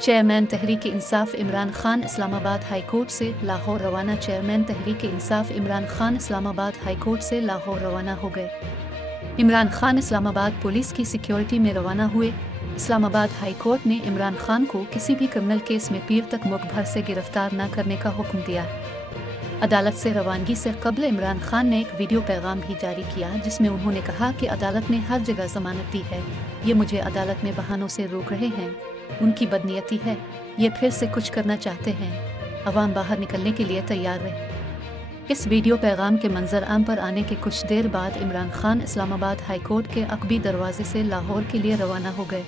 Chairman Tehreek Insaf Imran Khan Islamabad high court से लाहौर रवाना। Chairman Tehreek Insaf Imran Khan Islamabad high court से लाहौर रवाना हो गए। इमरान खान इस्लामाबाद पुलिस की सिक्योरिटी में रवाना हुए। इस्लामाबाद हाई कोर्ट ने इमरान खान को किसी भी क्रिमिनल केस में पीर तक मुखभर से गिरफ्तार न करने का हुक्म दिया। अदालत से रवानगी से कबल इमरान खान ने एक वीडियो पैगाम भी जारी किया, जिसमें उन्होंने कहा कि अदालत ने हर जगह जमानत दी है। ये मुझे अदालत में बहानों से रोक रहे हैं, उनकी बदनीयती है, ये फिर से कुछ करना चाहते हैं। अवाम बाहर निकलने के लिए तैयार रहे। इस वीडियो पैगाम के मंजर आम पर आने के कुछ देर बाद इमरान खान इस्लामाबाद हाई कोर्ट के अकबी दरवाजे से लाहौर के लिए रवाना हो गए।